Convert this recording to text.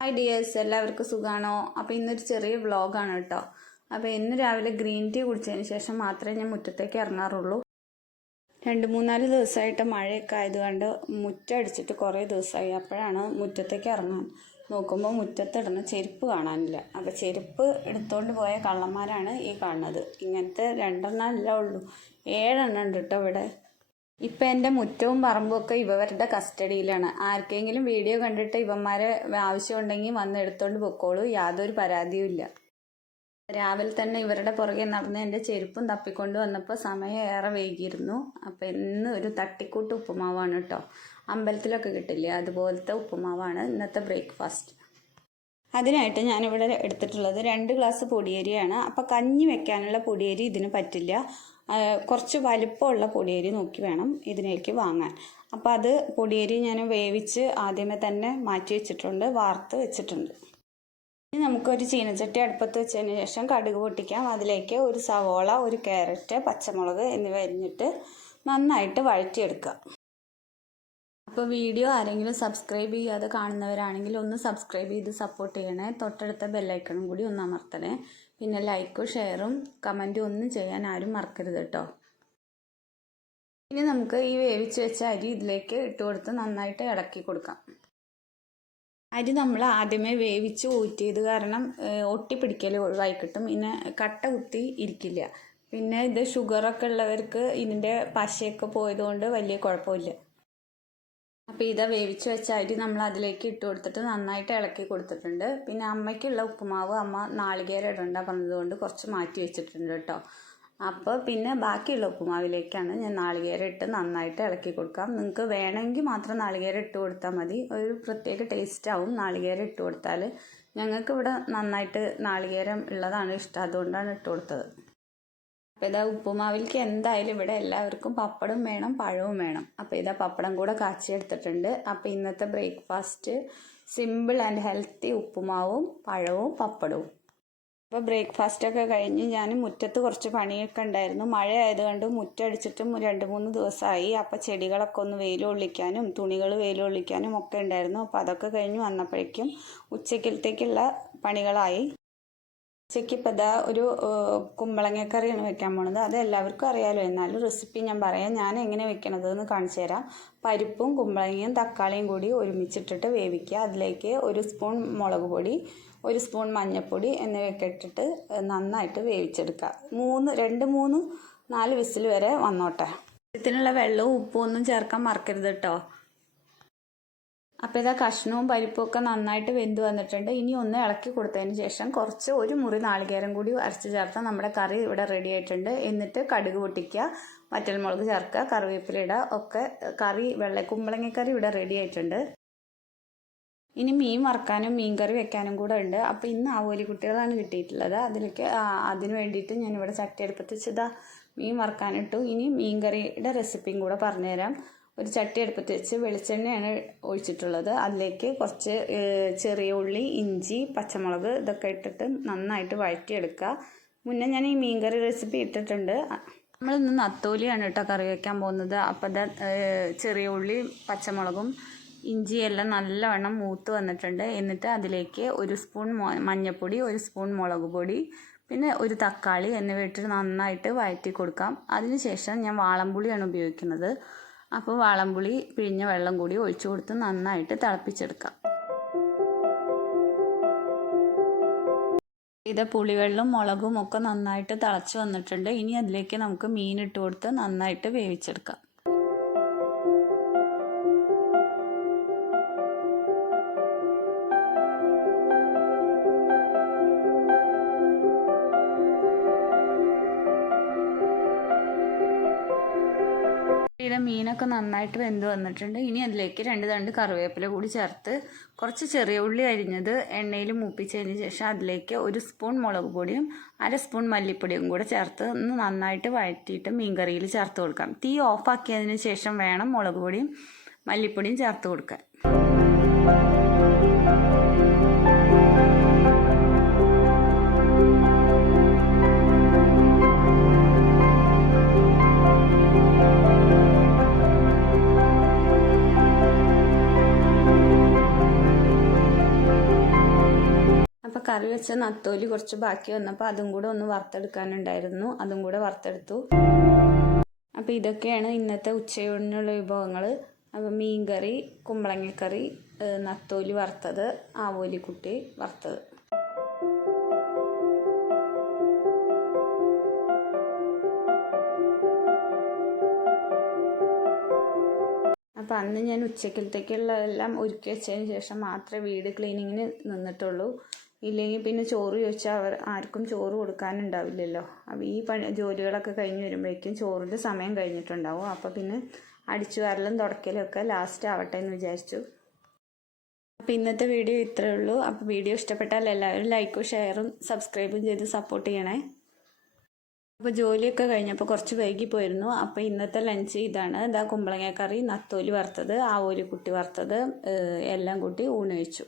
Hi dears, എല്ലാവർക്കും സുഖമാണോ? അപ്പോൾ ഇന്നൊരു ചെറിയ വ്ളോഗാണ് കേട്ടോ. അപ്പോൾ ഇന്ന് രാവിലെ ഗ്രീൻ ടീ കുടിച്ചതിന് ശേഷം മാത്രമേ ഞാൻ മുറ്റത്തേക്ക് ഇറങ്ങാറുള്ളൂ. 2-3 ദിവസമായിട്ട് മഴയൊക്കെ ആയതുകൊണ്ട് മുറ്റടിച്ചിട്ട് കുറേ ദിവസമായി. അപ്പോഴാണ് മുറ്റത്തേക്ക് ഇറങ്ങാൻ നോക്കുമ്പോൾ മുറ്റത്തിടുന്ന ചെരുപ്പ് കാണാനില്ല. അപ്പോൾ ചെരുപ്പ് എടുത്തുകൊണ്ട് പോയ കള്ളന്മാരാണ് ഈ കാണുന്നത്. ഇങ്ങനത്തെ 2 അല്ല ഉള്ളൂ, 7 ഉണ്ട് കേട്ടോ ഇവിടെ. ഇപ്പം എൻ്റെ മുറ്റവും പറമ്പും ഒക്കെ ഇവരുടെ കസ്റ്റഡിയിലാണ്. ആർക്കെങ്കിലും വീഡിയോ കണ്ടിട്ട് ഇവന്മാരെ ആവശ്യമുണ്ടെങ്കിൽ വന്ന് എടുത്തോണ്ട് പൊക്കോളൂ, യാതൊരു പരാതിയും ഇല്ല. രാവിലെ തന്നെ ഇവരുടെ പുറകെ നടന്ന് എൻ്റെ ചെരുപ്പും തപ്പിക്കൊണ്ട് വന്നപ്പോൾ സമയം ഏറെ വൈകിയിരുന്നു. അപ്പം ഇന്ന് ഒരു തട്ടിക്കൂട്ട് ഉപ്പുമാവാണ് കേട്ടോ. അമ്പലത്തിലൊക്കെ കിട്ടില്ലേ, അതുപോലത്തെ ഉപ്പുമാവാണ് ഇന്നത്തെ ബ്രേക്ക്ഫാസ്റ്റ്. അതിനായിട്ട് ഞാനിവിടെ എടുത്തിട്ടുള്ളത് 2 ഗ്ലാസ് പൊടിയരിയാണ്. അപ്പം കഞ്ഞി വെക്കാനുള്ള പൊടിയരി ഇതിന് പറ്റില്ല. കുറച്ച് വലിപ്പമുള്ള പൊടിയരി നോക്കി വേണം ഇതിലേക്ക് വാങ്ങാൻ. അപ്പോൾ അത് പൊടിയരി ഞാൻ വേവിച്ച് ആദ്യമേ തന്നെ മാറ്റി വെച്ചിട്ടുണ്ട്, വാർത്ത് വെച്ചിട്ടുണ്ട്. ഇനി നമുക്കൊരു ചീനച്ചട്ടി അടുപ്പത്ത് വെച്ചതിന് ശേഷം കടുക് പൊട്ടിക്കാം. അതിലേക്ക് ഒരു സവോള, ഒരു ക്യാരറ്റ്, പച്ചമുളക് എന്നിവ അരിഞ്ഞിട്ട് നന്നായിട്ട് വഴറ്റിയെടുക്കുക. അപ്പോൾ വീഡിയോ ആരെങ്കിലും സബ്സ്ക്രൈബ് ചെയ്യാതെ കാണുന്നവരാണെങ്കിൽ ഒന്ന് സബ്സ്ക്രൈബ് ചെയ്ത് സപ്പോർട്ട് ചെയ്യണേ. തൊട്ടടുത്ത ബെല്ലൈക്കണും കൂടി ഒന്ന് അമർത്തണേ. പിന്നെ ലൈക്കും ഷെയറും കമൻറ്റും ഒന്നും ചെയ്യാൻ ആരും മറക്കരുത് കേട്ടോ. ഇനി നമുക്ക് ഈ വേവിച്ച് വെച്ച അരി ഇതിലേക്ക് ഇട്ട് കൊടുത്ത് നന്നായിട്ട് ഇളക്കി കൊടുക്കാം. അരി നമ്മൾ ആദ്യമേ വേവിച്ച് ഊറ്റിയത് കാരണം ഒട്ടിപ്പിടിക്കൽ ഒഴിവായി കിട്ടും. പിന്നെ കട്ട കുത്തി ഇരിക്കില്ല. പിന്നെ ഇത് ഷുഗറൊക്കെ ഉള്ളവർക്ക് ഇതിൻ്റെ പശയൊക്കെ പോയതുകൊണ്ട് വലിയ കുഴപ്പമില്ല. അപ്പോൾ ഇതാ വേവിച്ച് വെച്ച അരി നമ്മൾ അതിലേക്ക് ഇട്ട് കൊടുത്തിട്ട് നന്നായിട്ട് ഇളക്കി കൊടുത്തിട്ടുണ്ട്. പിന്നെ അമ്മയ്ക്കുള്ള ഉപ്പുമാവ് അമ്മ നാളികേരം ഇടണ്ട പറഞ്ഞതുകൊണ്ട് കുറച്ച് മാറ്റി വെച്ചിട്ടുണ്ട് കേട്ടോ. അപ്പോൾ പിന്നെ ബാക്കിയുള്ള ഉപ്പുമാവിലേക്കാണ് ഞാൻ നാളികേരം ഇട്ട് നന്നായിട്ട് ഇളക്കി കൊടുക്കാം. നിങ്ങൾക്ക് വേണമെങ്കിൽ മാത്രം നാളികേരം ഇട്ട് കൊടുത്താൽ മതി, ഒരു പ്രത്യേക ടേസ്റ്റ് ആവും നാളികേരം ഇട്ട് കൊടുത്താൽ. ഞങ്ങൾക്ക് ഇവിടെ നന്നായിട്ട് നാളികേരം ഉള്ളതാണ് ഇഷ്ടം, അതുകൊണ്ടാണ് ഇട്ട് കൊടുത്തത്. അപ്പോൾ ഇതാ ഉപ്പുമാവിലേക്ക് എന്തായാലും ഇവിടെ എല്ലാവർക്കും പപ്പടം വേണം, പഴവും വേണം. അപ്പോൾ ഇതാ പപ്പടം കൂടെ കാച്ചിയെടുത്തിട്ടുണ്ട്. അപ്പോൾ ഇന്നത്തെ ബ്രേക്ക്ഫാസ്റ്റ് സിമ്പിൾ ആൻഡ് ഹെൽത്തി ഉപ്പുമാവും പഴവും പപ്പടവും. അപ്പോൾ ബ്രേക്ക്ഫാസ്റ്റൊക്കെ കഴിഞ്ഞ് ഞാൻ മുറ്റത്ത് കുറച്ച് പണിയൊക്കെ ഉണ്ടായിരുന്നു. മഴ ആയതുകൊണ്ട് മുറ്റടിച്ചിട്ടും 2-3 ദിവസമായി. അപ്പോൾ ചെടികളൊക്കെ ഒന്ന് വെയിലൊള്ളിക്കാനും തുണികൾ വെയിലൊള്ളിക്കാനും ഒക്കെ ഉണ്ടായിരുന്നു. അപ്പോൾ അതൊക്കെ കഴിഞ്ഞ് വന്നപ്പോഴേക്കും ഉച്ചക്കലത്തേക്കുള്ള പണികളായി. ഉച്ചയ്ക്ക് ഇപ്പോൾ ഇതാ ഒരു കുമ്പളങ്ങക്കറിയാണ് വെക്കാൻ പോണത്. അത് എല്ലാവർക്കും അറിയാമല്ലോ, എന്നാലും റെസിപ്പി ഞാൻ പറയാം. ഞാൻ എങ്ങനെ വെക്കണതെന്ന് കാണിച്ചു തരാം. പരിപ്പും കുമ്പളങ്ങയും തക്കാളിയും കൂടി ഒരുമിച്ചിട്ടിട്ട് വേവിക്കുക. അതിലേക്ക് 1 സ്പൂൺ മുളക് പൊടി, 1 സ്പൂൺ മഞ്ഞൾപ്പൊടി എന്നിവയൊക്കെ ഇട്ടിട്ട് നന്നായിട്ട് വേവിച്ചെടുക്കുക. 2-3-4 വിസിൽ വരെ വന്നോട്ടെ. ഇതിനുള്ള വെള്ളവും ഉപ്പും ഒന്നും ചേർക്കാൻ മറക്കരുത് കേട്ടോ. അപ്പോൾ ഇതാ കഷ്ണവും പരിപ്പും ഒക്കെ നന്നായിട്ട് വെന്ത് വന്നിട്ടുണ്ട്. ഇനി ഒന്ന് ഇളക്കി കൊടുത്തതിന് ശേഷം കുറച്ച് 1 മുറി നാളികേരം കൂടി അരച്ച് ചേർത്താൽ നമ്മുടെ കറി ഇവിടെ റെഡി ആയിട്ടുണ്ട്. എന്നിട്ട് കടുക് പൊട്ടിക്കുക, വറ്റൽമുളക് ചേർക്കുക, കറിവേപ്പില ഇടുക. ഒക്കെ കറി കുമ്പളങ്ങക്കറി ഇവിടെ റെഡി ആയിട്ടുണ്ട്. ഇനി മീൻ വറുക്കാനും മീൻ കറി വെക്കാനും കൂടെ ഉണ്ട്. അപ്പോൾ ഇന്ന് ആവോലി കുട്ടികളാണ് കിട്ടിയിട്ടുള്ളത്. അതിന് വേണ്ടിയിട്ട് ഞാനിവിടെ ചട്ടി അടുപ്പത്ത് വെച്ചതാ മീൻ വറുക്കാനിട്ടു. ഇനി മീൻ കറിയുടെ റെസിപ്പിയും കൂടെ പറഞ്ഞുതരാം. ഒരു ചട്ടി അടുപ്പത്ത് വെച്ച് വെളിച്ചെണ്ണയാണ് ഒഴിച്ചിട്ടുള്ളത്. അതിലേക്ക് കുറച്ച് ചെറിയ ഉള്ളി, ഇഞ്ചി, പച്ചമുളക് ഇതൊക്കെ ഇട്ടിട്ട് നന്നായിട്ട് വഴറ്റിയെടുക്കുക. മുന്നേ ഞാൻ ഈ മീൻകറി റെസിപ്പി ഇട്ടിട്ടുണ്ട്. നമ്മളിന്ന് നത്തോലിയാണ് കേട്ടോ കറി വയ്ക്കാൻ പോകുന്നത്. അപ്പോൾ ചെറിയ ഉള്ളി, പച്ചമുളകും ഇഞ്ചിയെല്ലാം നല്ലവണ്ണം മൂത്ത് വന്നിട്ടുണ്ട്. എന്നിട്ട് അതിലേക്ക് 1 സ്പൂൺ മഞ്ഞൾപ്പൊടി, 1 സ്പൂൺ മുളക് പൊടി, പിന്നെ 1 തക്കാളി എന്നിവ ഇട്ടിട്ട് നന്നായിട്ട് വഴറ്റി കൊടുക്കാം. അതിനുശേഷം ഞാൻ വാളംപുളിയാണ് ഉപയോഗിക്കുന്നത്. അപ്പോൾ വാളംപുളി പിഴിഞ്ഞ വെള്ളം കൂടി ഒഴിച്ചു കൊടുത്ത് നന്നായിട്ട് തിളപ്പിച്ചെടുക്കാം. ഇത് പുളിവെള്ളം മുളകും ഒക്കെ നന്നായിട്ട് തിളച്ച് വന്നിട്ടുണ്ട്. ഇനി അതിലേക്ക് നമുക്ക് മീൻ ഇട്ട് കൊടുത്ത് നന്നായിട്ട് വേവിച്ചെടുക്കാം. മീനൊക്കെ നന്നായിട്ട് വെന്ത് വന്നിട്ടുണ്ട്. ഇനി അതിലേക്ക് 2 തണ്ട് കറിവേപ്പില കൂടി ചേർത്ത് കുറച്ച് ചെറിയ ഉള്ളി അരിഞ്ഞത് എണ്ണയിൽ മൂപ്പിച്ചതിന് ശേഷം അതിലേക്ക് 1 സ്പൂൺ മുളക് പൊടിയും 1/2 സ്പൂൺ മല്ലിപ്പൊടിയും കൂടെ ചേർത്ത് ഒന്ന് നന്നായിട്ട് വഴറ്റിയിട്ട് മീൻ കറിയിൽ ചേർത്ത് കൊടുക്കാം. തീ ഓഫാക്കിയതിന് ശേഷം വേണം മുളക് പൊടിയും മല്ലിപ്പൊടിയും ചേർത്ത് കൊടുക്കാൻ. അപ്പോൾ കറി വെച്ച നത്തോലി കുറച്ച് ബാക്കി വന്നപ്പോൾ അതും കൂടെ ഒന്ന് വറുത്തെടുക്കാനുണ്ടായിരുന്നു, അതും കൂടെ വറുത്തെടുത്തു. അപ്പോൾ ഇതൊക്കെയാണ് ഇന്നത്തെ ഉച്ചയൂണിനുള്ള വിഭവങ്ങൾ. അപ്പോൾ മീൻകറി, കുമ്പളങ്ങക്കറി, നത്തോലി വറുത്തത്, ആവോലിക്കുട്ടി വറുത്തത്. അപ്പോൾ അന്ന് ഞാൻ ഉച്ചക്കലത്തേക്കുള്ളതെല്ലാം ഒരുക്കി വെച്ചതിന് ശേഷം മാത്രമേ വീട് ക്ലീനിങ്ങിന് നിന്നിട്ടുള്ളൂ. ഇല്ലെങ്കിൽ പിന്നെ ചോറ് ചോദിച്ചാൽ ആർക്കും ചോറ് കൊടുക്കാനുണ്ടാവില്ലല്ലോ. അപ്പോൾ ഈ ജോലികളൊക്കെ കഴിഞ്ഞ് വരുമ്പോഴേക്കും ചോറിൻ്റെ സമയം കഴിഞ്ഞിട്ടുണ്ടാവും. അപ്പോൾ പിന്നെ അടിച്ചു വാരലും തുടക്കലും ഒക്കെ ലാസ്റ്റ് ആവട്ടെ എന്ന് വിചാരിച്ചു. അപ്പോൾ ഇന്നത്തെ വീഡിയോ ഇത്രയേ ഉള്ളൂ. അപ്പോൾ വീഡിയോ ഇഷ്ടപ്പെട്ടാൽ എല്ലാവരും ലൈക്കും ഷെയറും സബ്സ്ക്രൈബും ചെയ്ത് സപ്പോർട്ട് ചെയ്യണേ. അപ്പോൾ ജോലിയൊക്കെ കഴിഞ്ഞപ്പോൾ കുറച്ച് വൈകി പോയിരുന്നു. അപ്പോൾ ഇന്നത്തെ ലഞ്ച് ഇതാണ്. കുമ്പളങ്ങ കറി, നത്തോലി വറുത്തത്, ആവോലിക്കുട്ടി വറുത്തത് എല്ലാം കൂട്ടി ഊണ് കഴിച്ചു.